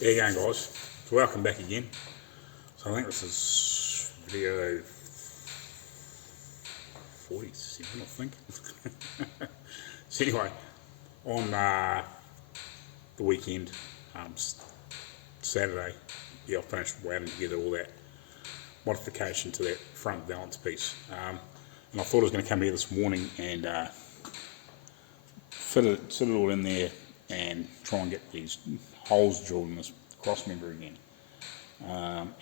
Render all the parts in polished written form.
There you go, guys. So welcome back again. So I think this is video 47, I think. So anyway, on the weekend, Saturday, I finished welding together all that modification to that front valance piece. And I thought I was going to come here this morning and sit it all in there and try and get these holes drilled in this cross member again.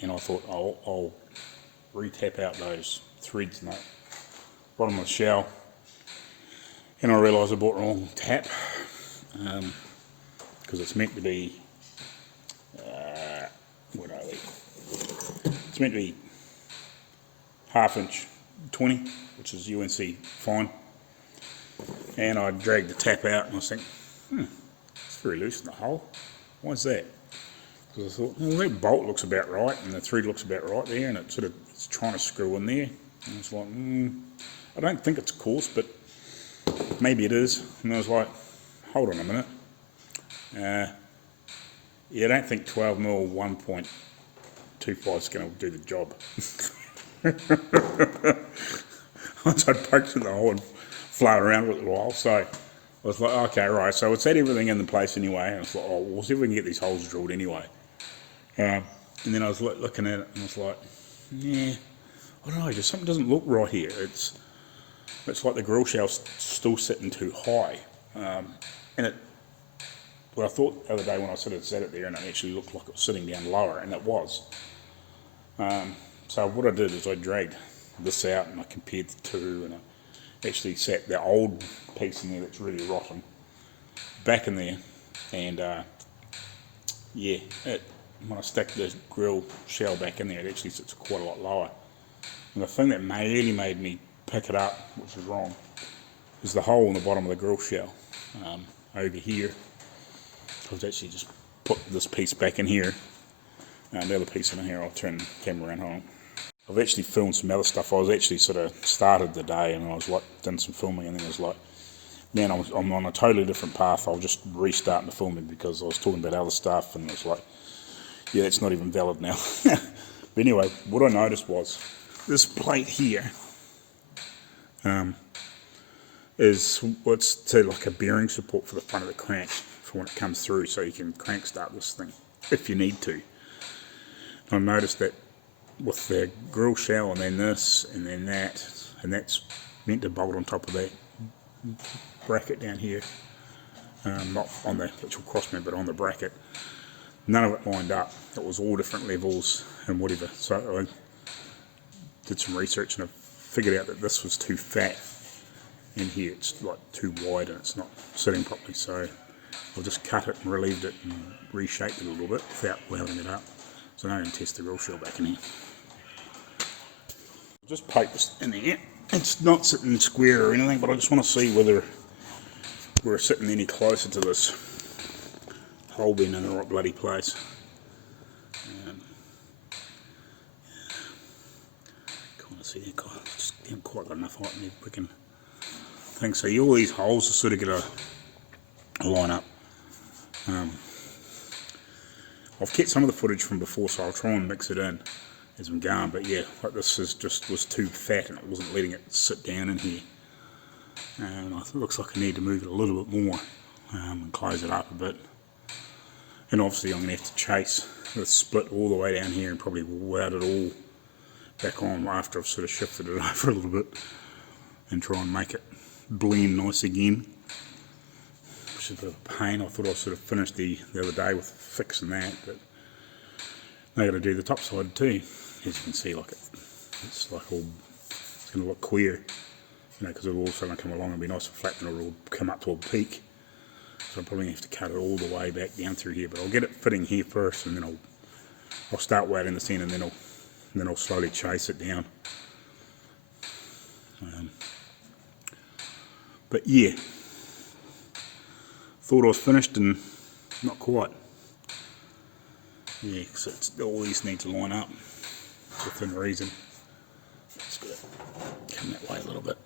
And I thought I'll re-tap out those threads in the bottom of the shell. And I realised I bought the wrong tap, because it's meant to be, what are they? It's meant to be 1/2 inch 20, which is UNC fine. And I dragged the tap out and I was thinking, it's very loose in the hole. Why is that? Because I thought, well, that bolt looks about right and the thread looks about right there, and it's trying to screw in there. And it's like, I don't think it's coarse, but maybe it is. And I was like, hold on a minute. Yeah, I don't think 12mm 1.25 is going to do the job. Once I poked in the hole and float around with it a while, so I was like, okay, right, so it's had everything in the place anyway, and I was like, oh, we'll see if we can get these holes drilled anyway. And then I was looking at it and I was like, yeah, I don't know, just something doesn't look right here. It's like the grill shell's still sitting too high. And I thought the other day when I sat it there, and it actually looked like it was sitting down lower, and it was. So what I did is I dragged this out and I compared the two, and I actually sat the old piece in there that's really rotten back in there, and when I stuck the grill shell back in there, it actually sits quite a lot lower. And the thing that really made me pick it up, which was wrong, is the hole in the bottom of the grill shell over here. I was actually just put this piece back in here, and the other piece in here. I'll turn the camera around. Hold on. I've actually filmed some other stuff. I was actually sort of started the day and I was like done some filming, and then I was like, man, I'm on a totally different path. I'll just restart the filming because I was talking about other stuff, and I was like, yeah, it's not even valid now. But anyway, what I noticed was this plate here is what's to like a bearing support for the front of the crank for when it comes through, so you can crank start this thing if you need to. I noticed that with the grill shell and then this and then that, and that's meant to bolt on top of that bracket down here, not on the actual crossmember but on the bracket. None of it lined up. It was all different levels and whatever. So I did some research and I figured out that this was too fat in here. It's like too wide and it's not sitting properly. So I just cut it and relieved it and reshaped it a little bit without welding it up. So now I'm going to test the grill shell back in here. Just poke this in there. It's not sitting square or anything, but I just want to see whether we're sitting any closer to this hole being in the right bloody place. Kind of see that guy. Just haven't quite got enough height in there freaking thing. So all these holes are sort of going to line up. I've kept some of the footage from before, so I'll try and mix it in as I'm going, but yeah, like this was too fat and it wasn't letting it sit down in here. And it looks like I need to move it a little bit more and close it up a bit. And obviously I'm going to have to chase the split all the way down here and probably weld it all back on after I've sort of shifted it over a little bit and try and make it blend nice again. Which is a bit of a pain. I thought I sort of finished the other day with fixing that, but I got to do the top side too. As you can see, like it's like all, it's going to look queer, because it'll also come along and be nice and flat, and it'll come up to a peak. So I'm probably going to have to cut it all the way back down through here, but I'll get it fitting here first, and then I'll start welding this in, and then I'll slowly chase it down. But yeah, thought I was finished and not quite. Yeah, because all these need to line up within reason. Just got to come that way a little bit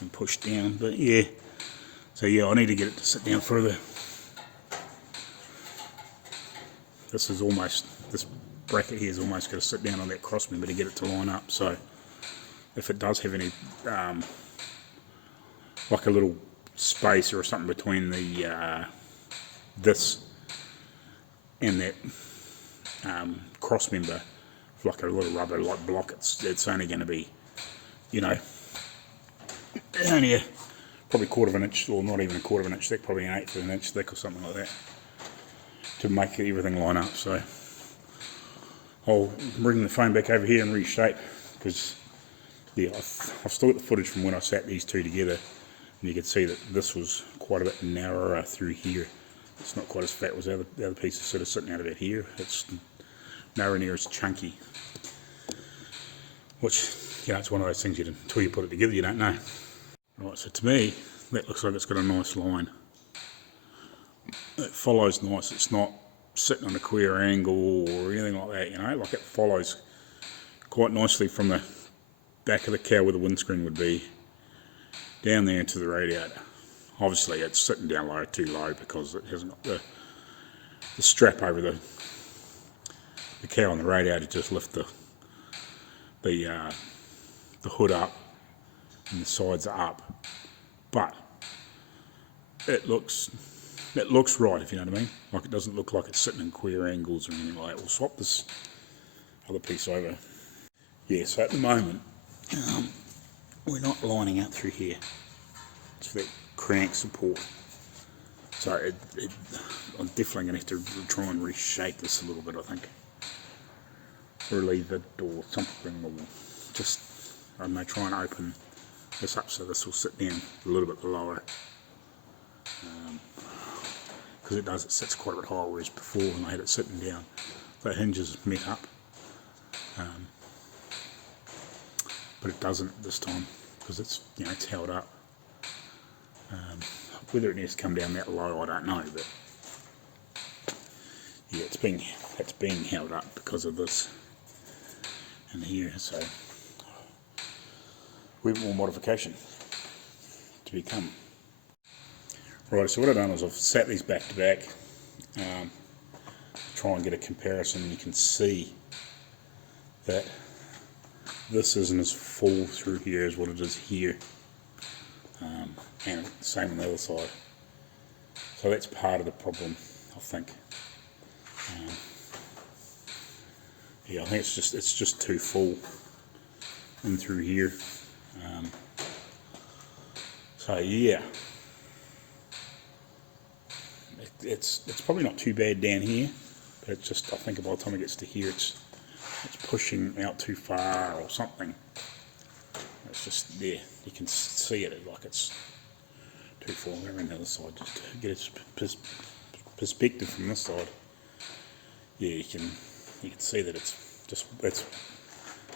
and push down, but yeah. So yeah, I need to get it to sit down further. this is almost, this bracket here is almost going to sit down on that cross member to get it to line up. So if it does have any, like a little space or something between the this and that cross member, like a little rubber like block, it's only going to be, you know, only probably 1/4 of an inch, or not even 1/4 of an inch thick, probably 1/8 of an inch thick or something like that, to make everything line up. So I'll bring the phone back over here and reshape, because yeah, I've still got the footage from when I sat these two together, and you can see that this was quite a bit narrower through here. It's not quite as fat as the other piece is sort of sitting out about here. It's nowhere near as chunky, which, you know, it's one of those things until you put it together you don't know. Right, so to me that looks like it's got a nice line. It follows nice, it's not sitting on a queer angle or anything like that, you know, like it follows quite nicely from the back of the cow where the windscreen would be down there into the radiator. Obviously it's sitting down low, too low, because it hasn't got the strap over the cow on the radiator to just lift the hood up and the sides are up, but it looks right, if you know what I mean. Like, it doesn't look like it's sitting in queer angles or anything like that. We'll swap this other piece over. Yeah, so at the moment we're not lining out through here. It's for that crank support. So I'm definitely going to have to try and reshape this a little bit, I think. Relieve it or something, or just, I may try and open this up so this will sit down a little bit lower. Because it sits quite a bit higher, whereas before when I had it sitting down, the hinges met up. But it doesn't this time, because it's, you know, it's held up. Whether it needs to come down that low, I don't know, but yeah, it's being held up because of this in here. So we have more modification to become. Right, so what I've done is I've sat these back to back, try and get a comparison, and you can see that this isn't as full through here as what it is here, and same on the other side. So that's part of the problem, I think. Yeah, I think it's just too full in through here. So yeah, it's probably not too bad down here, but it's just, I think by the time it gets to here, it's pushing out too far or something. It's just there, you can see it like it's too full. Over on the other side, just to get a perspective from this side. Yeah, you can see that it's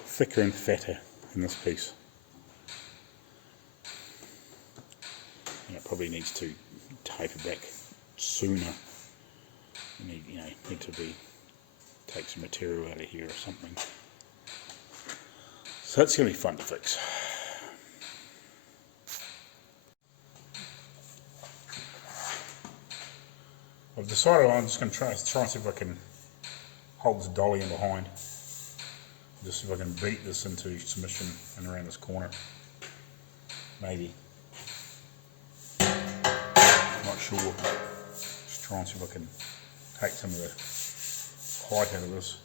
thicker and fatter in this piece. And it probably needs to taper back sooner. You need to take some material out of here or something. So that's going to be fun to fix. I've decided I'm just going to try and see if I can hold this dolly in behind. Just see if I can beat this into submission and around this corner. Maybe. Not sure. Just try and see if I can take some of the height out of this.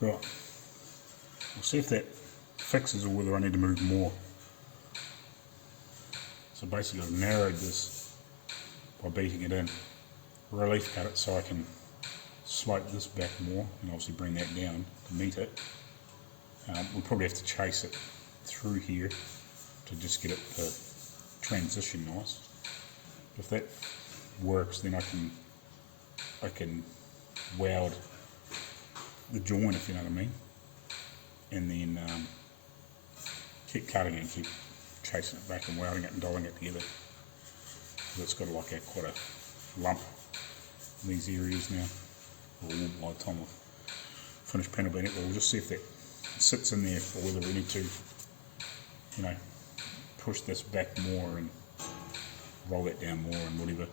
Right, we'll see if that fixes or whether I need to move more. So basically I've narrowed this by beating it in. Relief cut it so I can slope this back more and obviously bring that down to meet it. We'll probably have to chase it through here to just get it to transition nice. If that works, then I can weld the joint, if you know what I mean, and then keep cutting it and keep chasing it back and welding it and dolling it together. It's got like quite a lump in these areas now. By the time I've finished panel beating it, we'll just see if that sits in there or whether we need to, push this back more and roll that down more and whatever.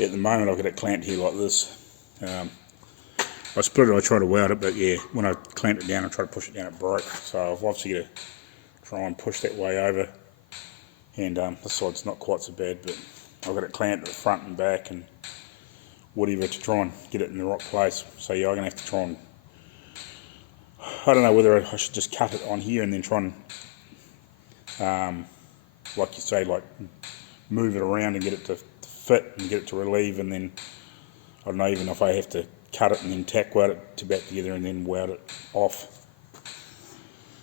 At the moment I've got it clamped here like this. I split it, I try to weld it, but yeah, when I clamped it down I try to push it down, it broke. So I've obviously got to try and push that way over. And this side's not quite so bad, but I've got it clamped at the front and back and whatever to try and get it in the right place. So yeah, I'm going to have to try and, I don't know whether I should just cut it on here and then try and, like you say, like move it around and get it to fit and get it to relieve, and then I don't know even if I have to cut it and then tack weld it back together and then weld it off.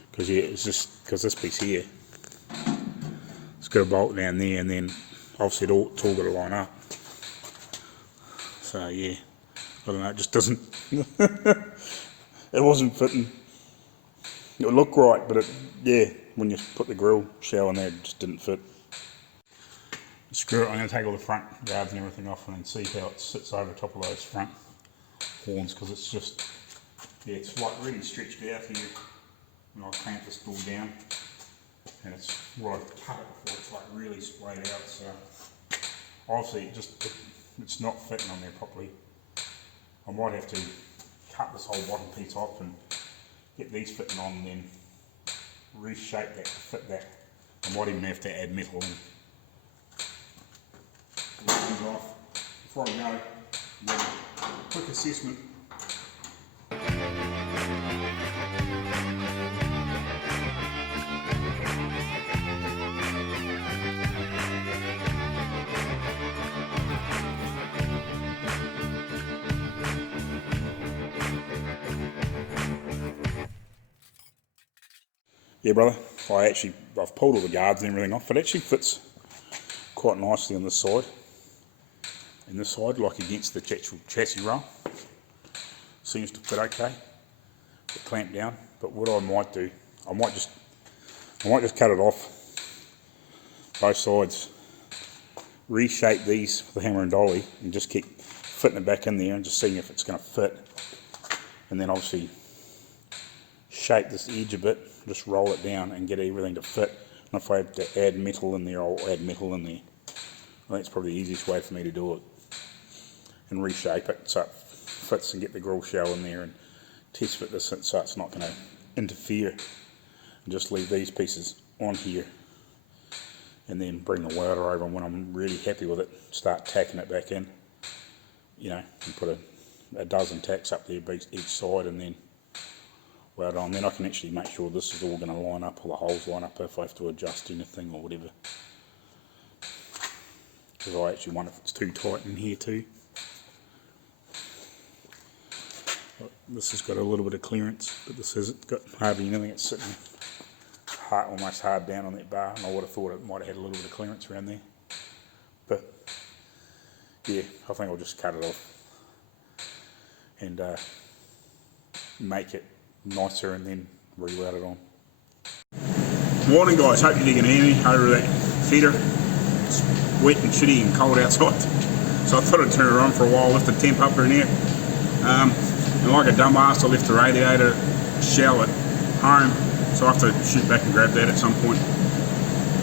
Because yeah, it's just because this piece here, it's got a bolt down there, and then obviously it's all got to line up. So yeah, I don't know, it just doesn't, it wasn't fitting. It would look right, but yeah, when you put the grill shell in there, it just didn't fit. Screw it, I'm going to take all the front guards and everything off and then see how it sits over the top of those front horns, because it's just, yeah, it's like really stretched out here when I clamp this door down, and it's where I've cut it before, it's like really splayed out, so obviously it's not fitting on there properly. I might have to cut this whole bottom piece off and get these fitting on and then reshape that to fit that. I might even have to add metal in. Off. Before I go, quick assessment. Yeah, brother, I've pulled all the guards and everything off. It actually fits quite nicely on this side. And this side, like against the chassis rail, seems to fit okay. It clamped down, but what I might do, I might just cut it off both sides, reshape these with a hammer and dolly, and just keep fitting it back in there and just seeing if it's going to fit. And then obviously shape this edge a bit, just roll it down and get everything to fit. And if I have to add metal in there, I'll add metal in there. I think it's probably the easiest way for me to do it. And reshape it so it fits and get the grill shell in there and test fit this so it's not going to interfere. And just leave these pieces on here and then bring the welder over, and when I'm really happy with it, start tacking it back in. And put a dozen tacks up there each side and then weld on. Then I can actually make sure this is all going to line up, all the holes line up if I have to adjust anything or whatever. Because I actually wonder if it's too tight in here too. This has got a little bit of clearance, but this hasn't got hardly anything. It's sitting almost hard down on that bar, and I would have thought it might have had a little bit of clearance around there. But yeah, I think I'll just cut it off and make it nicer and then re-weld it on. Morning guys, hope you can hear me over that feeder. It's wet and shitty and cold outside. So I thought I'd turn it on for a while, lift the temp up in here. And like a dumbass, I left the radiator shell at home, so I have to shoot back and grab that at some point.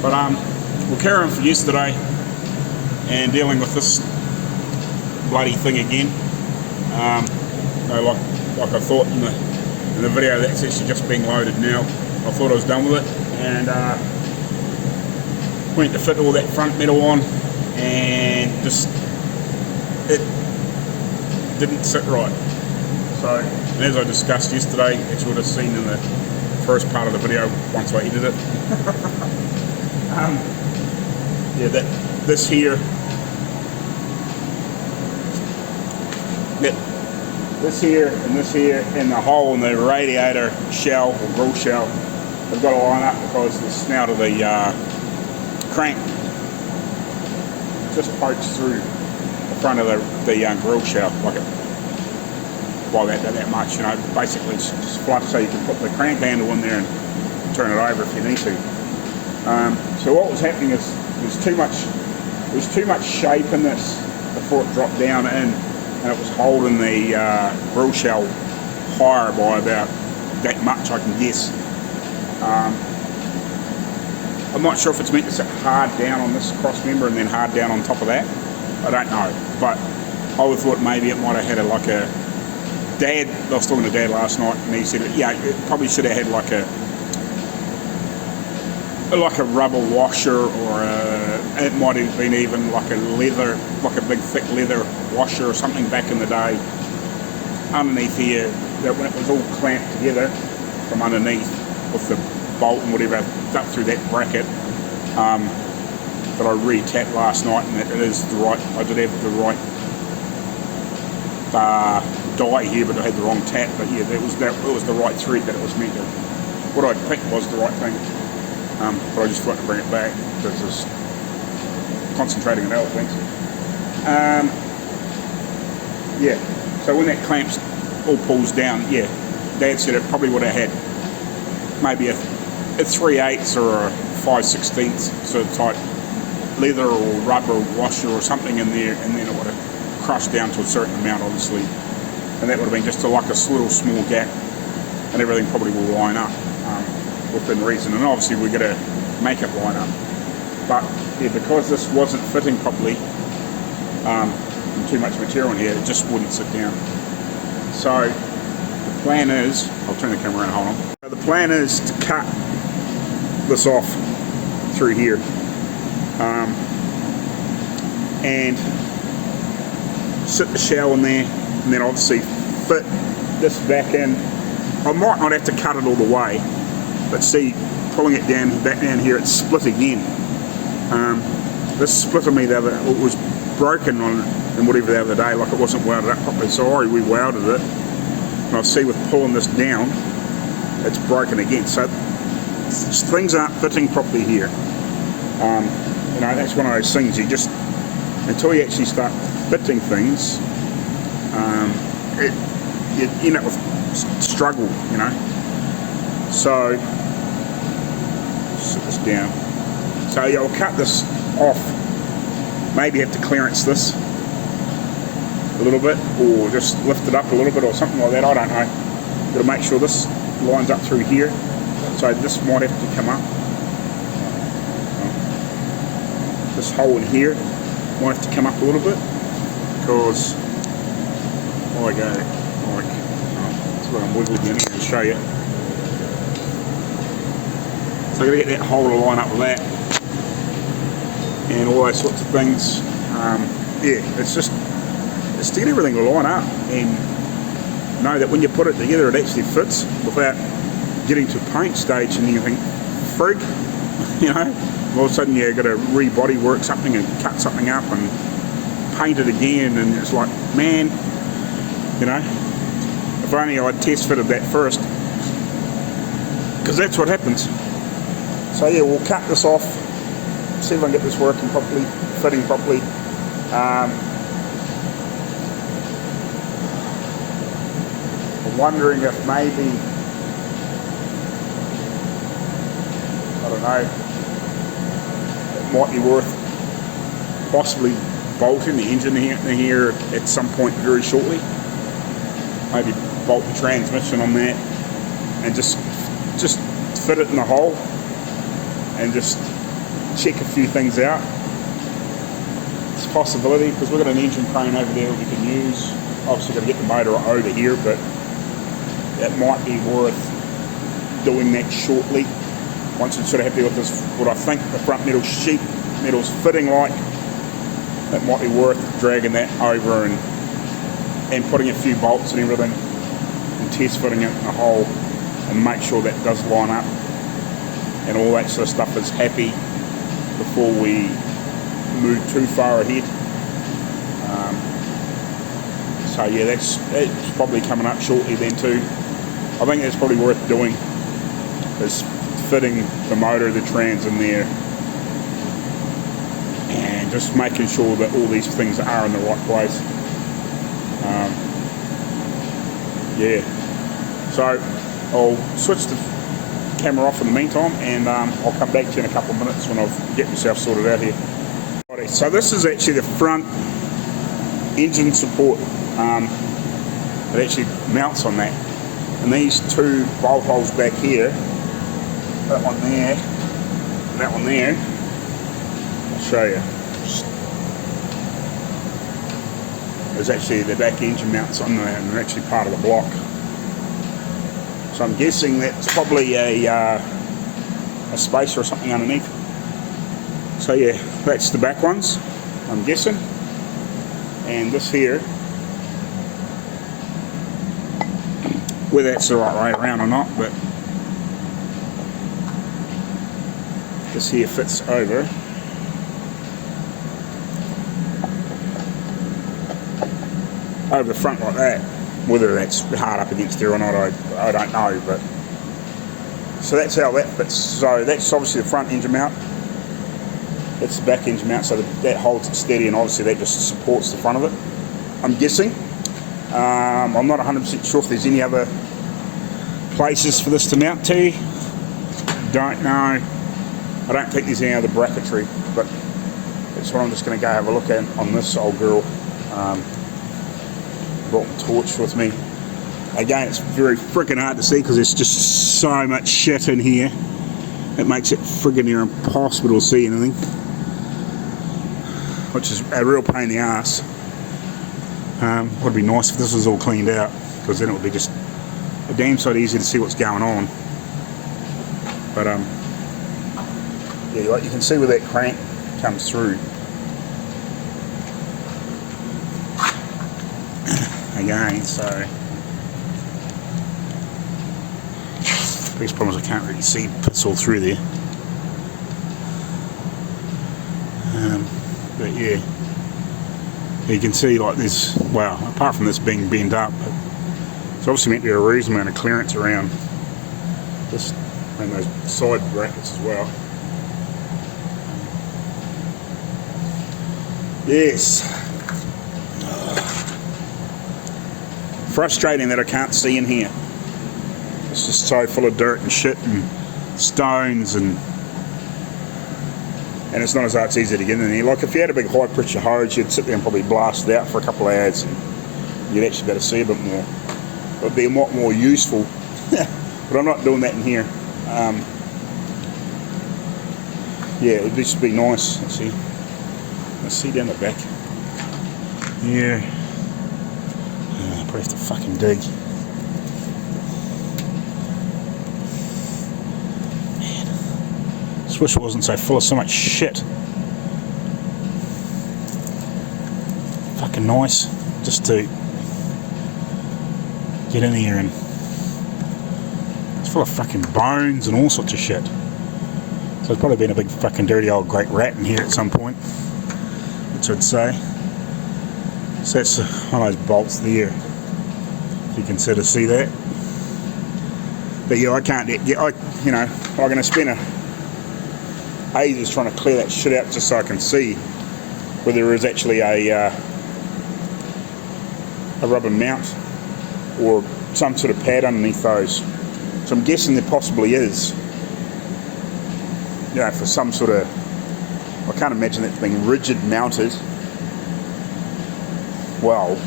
But we'll carry on from yesterday and dealing with this bloody thing again. Like I thought in the video, that's actually just being loaded now. I thought I was done with it, and went to fit all that front metal on, and just it didn't sit right. So, and as I discussed yesterday, as you would have seen in the first part of the video once I edited it, yeah, this here and this here and the hole in the radiator shell or grill shell have got to line up because the snout of the crank just pokes through the front of the grill shell like it. Well, that much, you know. Basically, it's just flush so you can put the crank handle in there and turn it over if you need to. So what was happening is there's too much shape in this before it dropped down in, and it was holding the grill shell higher by about that much, I can guess. I'm not sure if it's meant to sit hard down on this cross member and then hard down on top of that. I don't know, but I would have thought maybe it might have had like a Dad. I was talking to Dad last night, and he said, yeah, it probably should have had like a rubber washer, or it might have been even like a big thick leather washer or something back in the day underneath here, that when it was all clamped together from underneath with the bolt and whatever up through that bracket, that I re-tapped last night, and it is the right, I did have the right die here, but I had the wrong tap. But yeah, it was the right thread that it was meant to. What I picked was the right thing, but I just wanted to bring it back because I was concentrating on other things. Yeah, so when that clamps all pulls down, yeah, Dad said it probably would have had maybe a 3/8 or a 5/16 sort of type leather or rubber washer or something in there, and then it would have crushed down to a certain amount, obviously, and that would have been just like a little small gap, and everything probably will line up within reason. And obviously we're going to make it line up, but yeah, because this wasn't fitting properly, and too much material in here, it just wouldn't sit down. So the plan is, I'll turn the camera around, hold on. So the plan is to cut this off through here, and sit the shell in there, and then obviously fit this back in. I might not have to cut it all the way, but see, pulling it back down here, it's split again. This split on me it was broken on and whatever the other day, like it wasn't welded up properly, so I already re-welded it, and I see with pulling this down, it's broken again. So things aren't fitting properly here. You know, that's one of those things, you just, until you actually start fitting things, you end up with struggle, you know. So sit this down. So yeah, I'll cut this off, maybe have to clearance this a little bit, or just lift it up a little bit or something like that, I don't know. Got to make sure this lines up through here, so this might have to come up. This hole in here might have to come up a little bit, because I go like, that's where I'm wiggling in here to show you. So I'm going to get that hole to line up with that, and all those sorts of things. Yeah, it's to get everything to line up and know that when you put it together, it actually fits without getting to paint stage and anything freak, you know. All of a sudden you've got to re-body work something and cut something up and paint it again, and it's like, man, you know, if only I'd test fitted that first, because that's what happens. So yeah, we'll cut this off, see if I can get this working properly, fitting properly. I'm wondering if maybe, I don't So it might be worth possibly bolting the engine in here at some point very shortly. Maybe bolt the transmission on that and just fit it in the hole and just check a few things out. It's a possibility because we've got an engine crane over there that we can use. Obviously got to get the motor over here, but it might be worth doing that shortly. Once I'm sort of happy with this, what I think the front metal sheet metal's fitting like, it might be worth dragging that over and putting a few bolts and everything and test fitting it in the hole and make sure that does line up and all that sort of stuff is happy before we move too far ahead. So yeah, that's probably coming up shortly then too. I think that's probably worth doing, is fitting the motor, the trans in there, and just making sure that all these things are in the right place. Yeah, so I'll switch the camera off in the meantime, and I'll come back to you in a couple of minutes when I've get myself sorted out here. Righty, so this is actually the front engine support. It actually mounts on that, and these two bolt holes back here, that one there and that one there, I'll show you. There's actually the back engine mounts on there, and they're actually part of the block. So I'm guessing that's probably a spacer or something underneath. So yeah, that's the back ones, I'm guessing. And this here, whether that's the right way around or not, but this here fits over. Over the front like that. Whether that's hard up against there or not, I don't know, but so that's how that fits. So that's obviously the front engine mount. That's the back engine mount, so that holds it steady, and obviously that just supports the front of it, I'm guessing. I'm not 100% sure if there's any other places for this to mount to. Don't know. I don't think there's any other bracketry, but that's what I'm just going to go have a look at on this old girl. Brought my torch with me. Again, it's very freaking hard to see because there's just so much shit in here. It makes it friggin' near impossible to see anything, which is a real pain in the ass. Would be nice if this was all cleaned out, because then it would be just a damn sight easier to see what's going on. But yeah, like you can see where that crank comes through. Again, so biggest problem is I can't really see it's all through there. But yeah, you can see like this. Well, apart from this being bent up, it's obviously meant to be a reasonable amount of clearance around this and those side brackets as well. Yes. Frustrating that I can't see in here. It's just so full of dirt and shit and stones, and it's not as though it's easy to get in here. Like if you had a big high pressure hose, you'd sit there and probably blast it out for a couple of hours and you'd actually be able to see a bit more. It would be a lot more useful. But I'm not doing that in here. Yeah, it would just be nice. Let's see down the back. Yeah. Probably have to fucking dig. Man, I just wish it wasn't so full of so much shit. Fucking nice just to get in here, and it's full of fucking bones and all sorts of shit. So there's probably been a big fucking dirty old great rat in here at some point, which I'd say. So that's one of those bolts there. You can sort of see that, but yeah, I can't get. I'm going to spend ages trying to clear that shit out just so I can see whether there is actually a rubber mount or some sort of pad underneath those. So I'm guessing there possibly is. you know, for some sort of, I can't imagine that being rigid mounted. Well,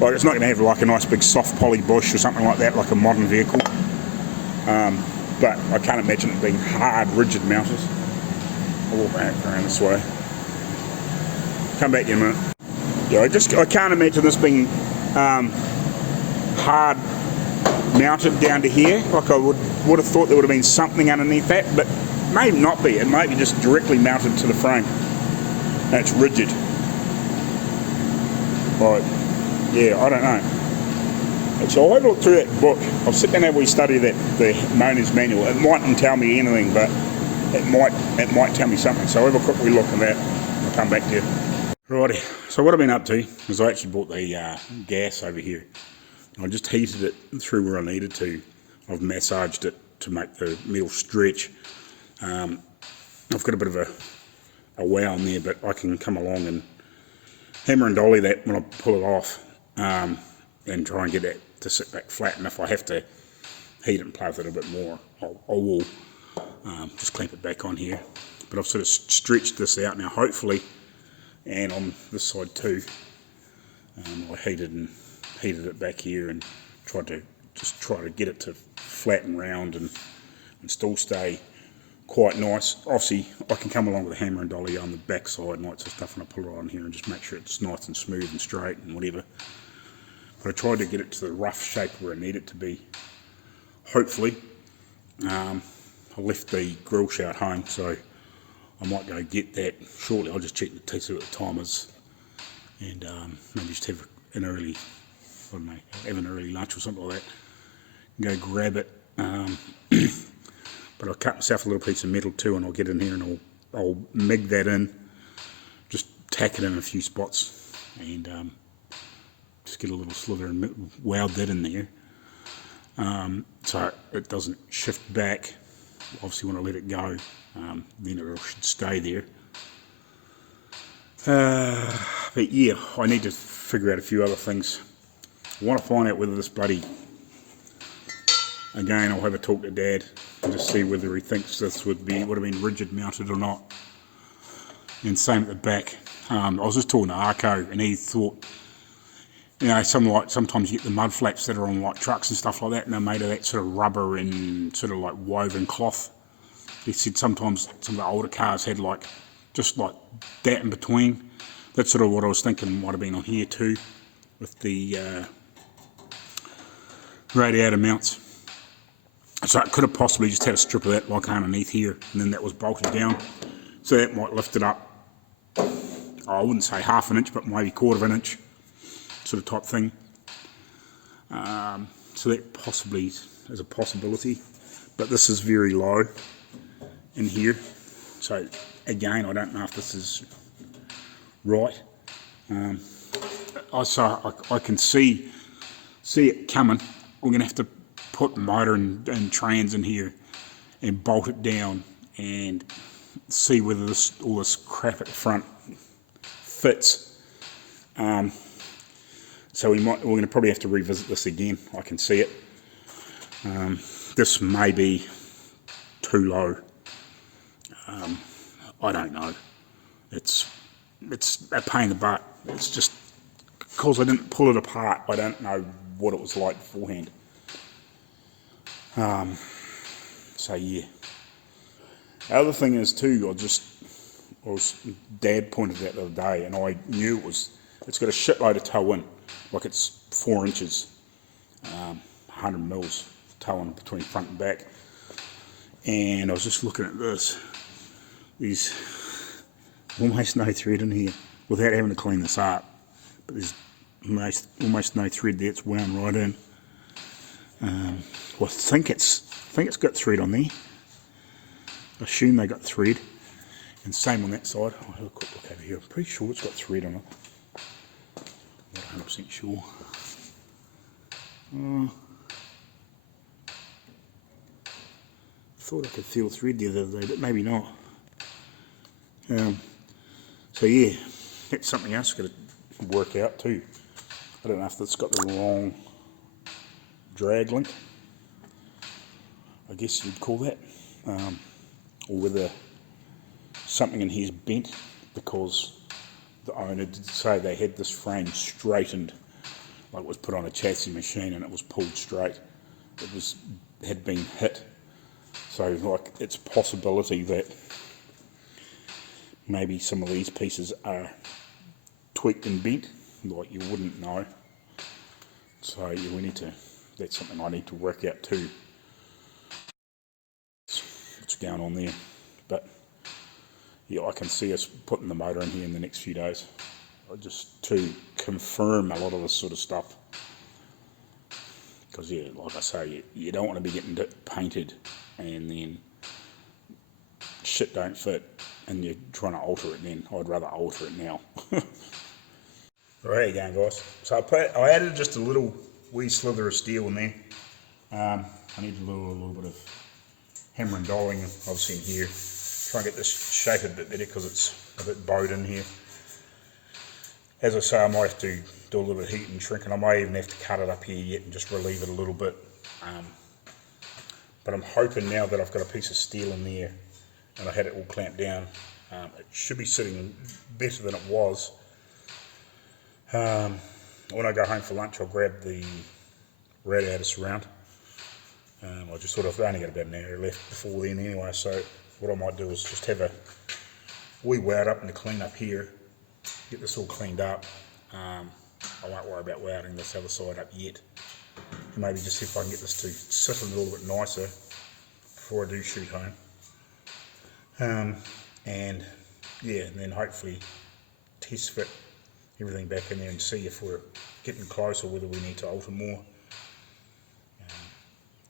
like it's not going to have like a nice big soft poly bush or something like that, like a modern vehicle. But I can't imagine it being hard, rigid mounted. I'll walk back around this way. Come back in a minute. Yeah, I can't imagine this being hard mounted down to here. Like I would have thought there would have been something underneath that, but may not be. It might be just directly mounted to the frame. And it's rigid. Right. Yeah, I don't know. So I'll have a look through that book. I'll sit down and have a wee study that the owner's manual. It mightn't tell me anything, but it might tell me something. So I'll have a quick wee look at that. I'll come back to you. Righty. So what I've been up to is I actually bought the gas over here. I just heated it through where I needed to. I've massaged it to make the metal stretch. I've got a bit of a wow in there, but I can come along and hammer and dolly that when I pull it off, and try and get that to sit back flat. And if I have to heat it and play with it a bit more, I will just clamp it back on here. But I've sort of stretched this out now, hopefully, and on this side too. I heated it back here and tried to get it to flat and round and still stay quite nice. Obviously, I can come along with a hammer and dolly on the back side and lots of stuff, and I pull it on here and just make sure it's nice and smooth and straight and whatever. But I tried to get it to the rough shape where I need it to be. Hopefully, I left the grill show at home, so I might go get that shortly. I'll just check the tea, see what the time is, and maybe just have an early, I don't know, have an early lunch or something like that. Go grab it. But I'll cut myself a little piece of metal too, and I'll get in here and I'll MIG that in, just tack it in a few spots, and just get a little slither and weld that in there, so it doesn't shift back. Obviously, when I let it go, then it should stay there. But yeah, I need to figure out a few other things. I want to find out whether this bloody, again, I'll have a talk to Dad and just see whether he thinks this would have been rigid mounted or not. And same at the back. I was just talking to Arco, and he thought, you know, sometimes you get the mud flaps that are on like trucks and stuff like that, and they're made of that sort of rubber and sort of like woven cloth. He said sometimes some of the older cars had like just like that in between. That's sort of what I was thinking might have been on here too, with the radiator mounts. So it could have possibly just had a strip of that like underneath here, and then that was bolted down. So that might lift it up, I wouldn't say half an inch, but maybe quarter of an inch, sort of type thing. So that possibly is a possibility, but this is very low in here. So again, I don't know if this is right. I can see it coming. We're going to have to put the motor and trans in here and bolt it down and see whether all this crap at the front fits. So we're going to probably have to revisit this again. I can see it. This may be too low. I don't know. It's a pain in the butt. It's just because I didn't pull it apart. I don't know what it was like beforehand. So yeah. The other thing is too, Dad pointed out the other day, and I knew it's got a shitload of toe in, like it's 4 inches, 100 mils toe in between front and back. And I was just looking at this. There's almost no thread in here without having to clean this up, but there's almost no thread there. It's wound right in. Well, I think it's got thread on there. I assume they got thread, and same on that side. I'll have a quick look over here. I'm pretty sure it's got thread on it. Not 100% sure. Thought I could feel thread the other day, but maybe not. So yeah, that's something else got to work out too. I don't know if that's got the wrong drag link, I guess you'd call that. or whether something in here's bent, because the owner did say they had this frame straightened, like it was put on a chassis machine and it was pulled straight. It had been hit. So like it's a possibility that maybe some of these pieces are tweaked and bent, like you wouldn't know. So yeah, that's something I need to work out too. What's going on there. But yeah, I can see us putting the motor in here in the next few days, just to confirm a lot of this sort of stuff. Because yeah, like I say, you don't want to be getting it painted and then shit don't fit and you're trying to alter it then. I'd rather alter it now. Right, how you going, guys? So I added just a little wee slither of steel in there. I need a little bit of hammer and dialing, obviously in here. Try and get this shaped a bit better because it's a bit bowed in here. As I say, I might have to do a little bit of heat and shrink, and I might even have to cut it up here yet and just relieve it a little bit. But I'm hoping now that I've got a piece of steel in there and I had it all clamped down, it should be sitting better than it was. When I go home for lunch, I'll grab the radiator surround. I just sort of only got about an hour left before then anyway, so what I might do is just have a wee weld up and a clean up here, get this all cleaned up. I won't worry about welding this other side up yet. And maybe just see if I can get this to sit a little bit nicer before I do shoot home. And yeah, and then hopefully test fit everything back in there and see if we're getting close or whether we need to alter more.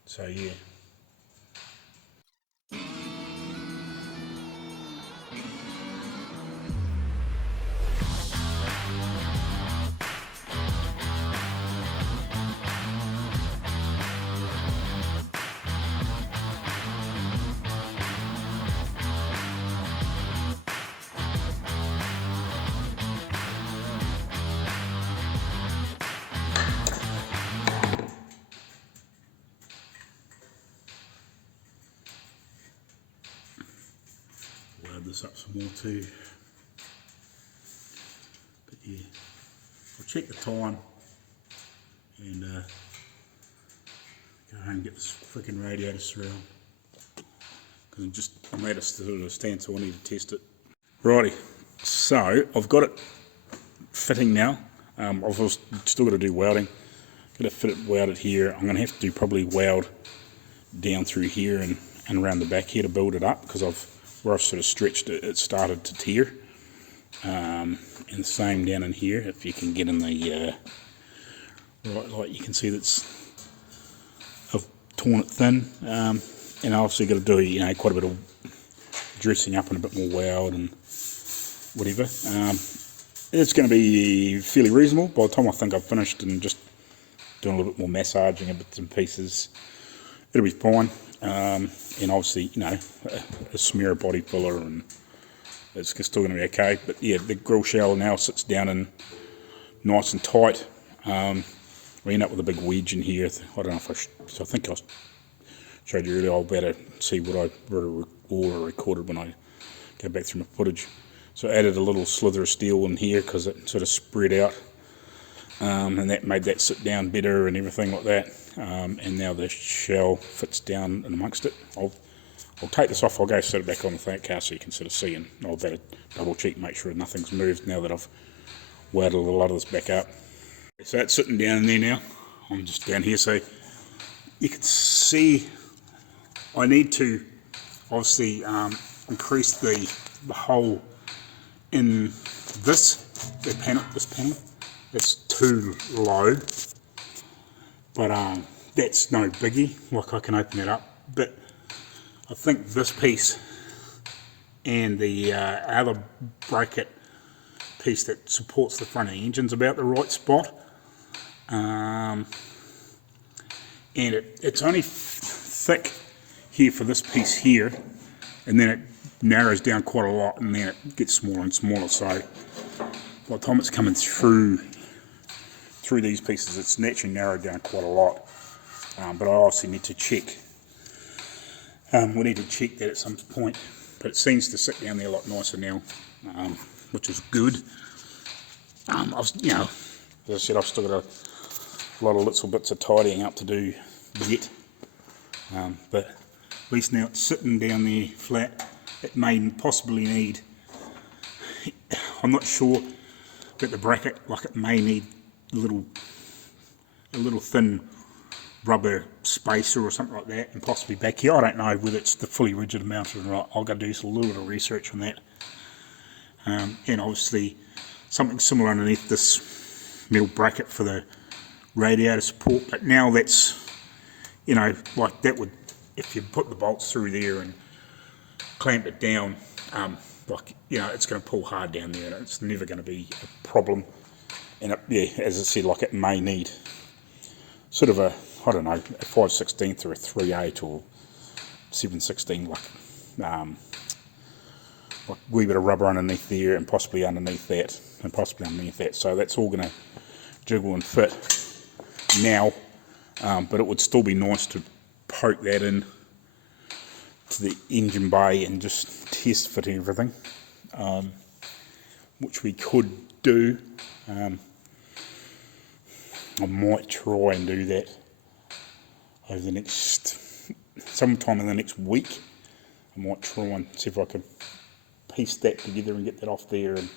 So yeah. This up some more too, but yeah, I'll check the time and go home and get this freaking radiator surround because I'm at a sort of stand, so I need to test it. Righty, so I've got it fitting now. I've still got to do welding. Got to fit it welded here. I'm going to have to do probably weld down through here and around the back here to build it up, because where I've sort of stretched it, it started to tear. And the same down in here, if you can get in the right light, you can see that's I've torn it thin. And I obviously got to do quite a bit of dressing up and a bit more weld and whatever. It's going to be fairly reasonable by the time I think I've finished and just doing a little bit more massaging and bits and pieces. It'll be fine. And obviously, a smear of body filler, and it's still going to be okay. But yeah, the grill shell now sits down in nice and tight. We end up with a big wedge in here. I don't know if I think I showed you earlier. I'll better see what I recorded when I go back through my footage. So I added a little slither of steel in here because it sort of spread out, and that made that sit down better and everything like that. And now the shell fits down in amongst it. I'll take this off. I'll go set it back on the flat car so you can sort of see, and I'll better double check, make sure nothing's moved now that I've welded a lot of this back up. So it's sitting down in there now. I'm just down here, so you can see I need to obviously increase the hole in this panel. That's too low, but that's no biggie. Like, I can open it up, but I think this piece and the other bracket piece that supports the front of the engine's about the right spot. And it's only thick here for this piece here, and then it narrows down quite a lot, and then it gets smaller and smaller. So by the time it's coming through these pieces, it's naturally narrowed down quite a lot. But I also need to check We need to check that at some point, but it seems to sit down there a lot nicer now, which is good. You know, as I said, I've still got a lot of little bits of tidying up to do yet, but at least now it's sitting down there flat. It may possibly need, I'm not sure, but the bracket, like it may need a little thin rubber spacer or something like that, and possibly back here. I don't know whether it's the fully rigid mounted or not. I'll go do a little bit of research on that. And obviously something similar underneath this metal bracket for the radiator support. But now that's, you know, like that would, if you put the bolts through there and clamp it down, like, you know, it's going to pull hard down there, and it's never going to be a problem. And it, yeah, as I said, like it may need sort of a, I don't know, a 5/16 or a 3/8 or 7/16, like a wee bit of rubber underneath there, and possibly underneath that, and possibly underneath that. So that's all going to jiggle and fit now, but it would still be nice to poke that in to the engine bay and just test fit everything, which we could do. I might try and do that over the next, sometime in the next week. I might try and see if I can piece that together and get that off there and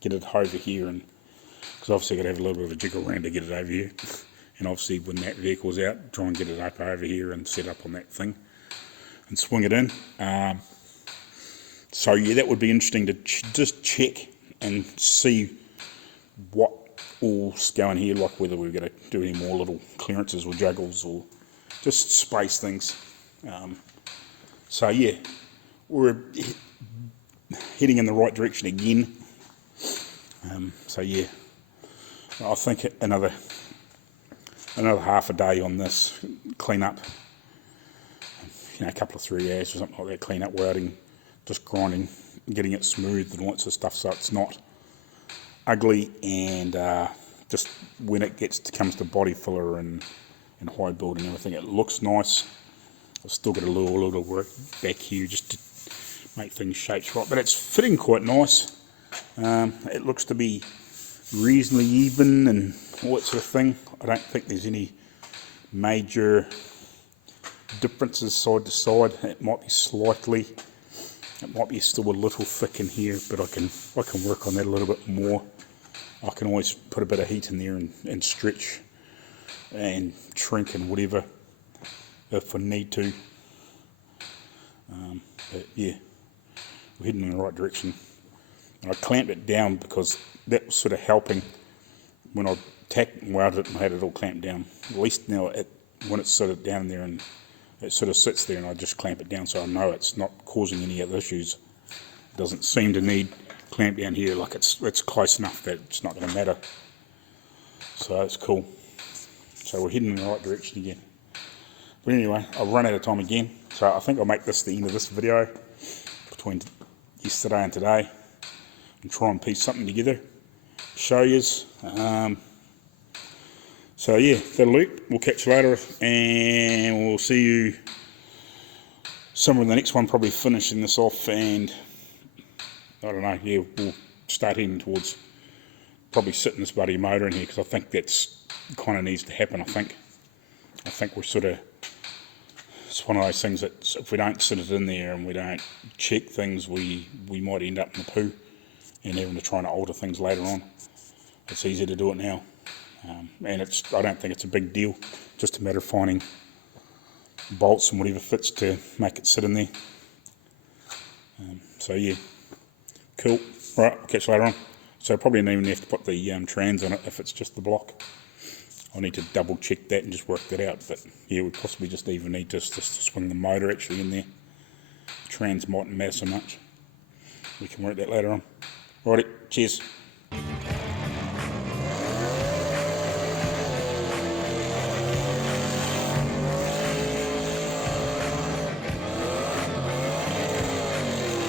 get it over here, and because obviously I've got to have a little bit of a jiggle around to get it over here, and obviously when that vehicle's out, try and get it up over here and set up on that thing and swing it in. So yeah, that would be interesting to just check and see what all's going here, like whether we're going to do any more little clearances or juggles or just space things. So yeah, we're heading in the right direction again. So yeah, I think another half a day on this clean up, you know, a couple of 3 hours or something like that, clean up welding, just grinding, getting it smooth and all that sort of stuff, so it's not ugly, and just when it comes to body filler and high build and everything, it looks nice. I've still got a little work back here just to make things shapes right, but it's fitting quite nice. It looks to be reasonably even and all that sort of thing. I don't think there's any major differences side to side. It might be slightly, it might be still a little thick in here, but I can work on that a little bit more. I can always put a bit of heat in there and stretch and shrink and whatever if I need to. But yeah, we're heading in the right direction. And I clamped it down because that was sort of helping when I tacked and welded it and had it all clamped down. At least now when it's sort of down there and it sort of sits there, and I just clamp it down so I know it's not causing any other issues. It doesn't seem to need clamp down here, like it's close enough that it's not going to matter. So it's cool. So we're heading in the right direction again. But anyway, I've run out of time again, so I think I'll make this the end of this video between yesterday and today, and try and piece something together, show yous. So yeah, that'll do. We'll catch you later, and we'll see you somewhere in the next one, probably finishing this off, and I don't know, yeah, we'll start heading towards probably sitting this bloody motor in here, because I think that's kind of needs to happen. I think we're sort of, it's one of those things that if we don't sit it in there and we don't check things, we might end up in the poo and having to try and alter things later on. It's easier to do it now, and I don't think it's a big deal, just a matter of finding bolts and whatever fits to make it sit in there. So yeah, cool. Right, I'll catch you later on. So I probably don't even have to put the trans on it if it's just the block. I'll need to double check that and just work that out, but yeah, we possibly just even need to swing the motor actually in there. Trans mightn't matter so much. We can work that later on. Alrighty, cheers.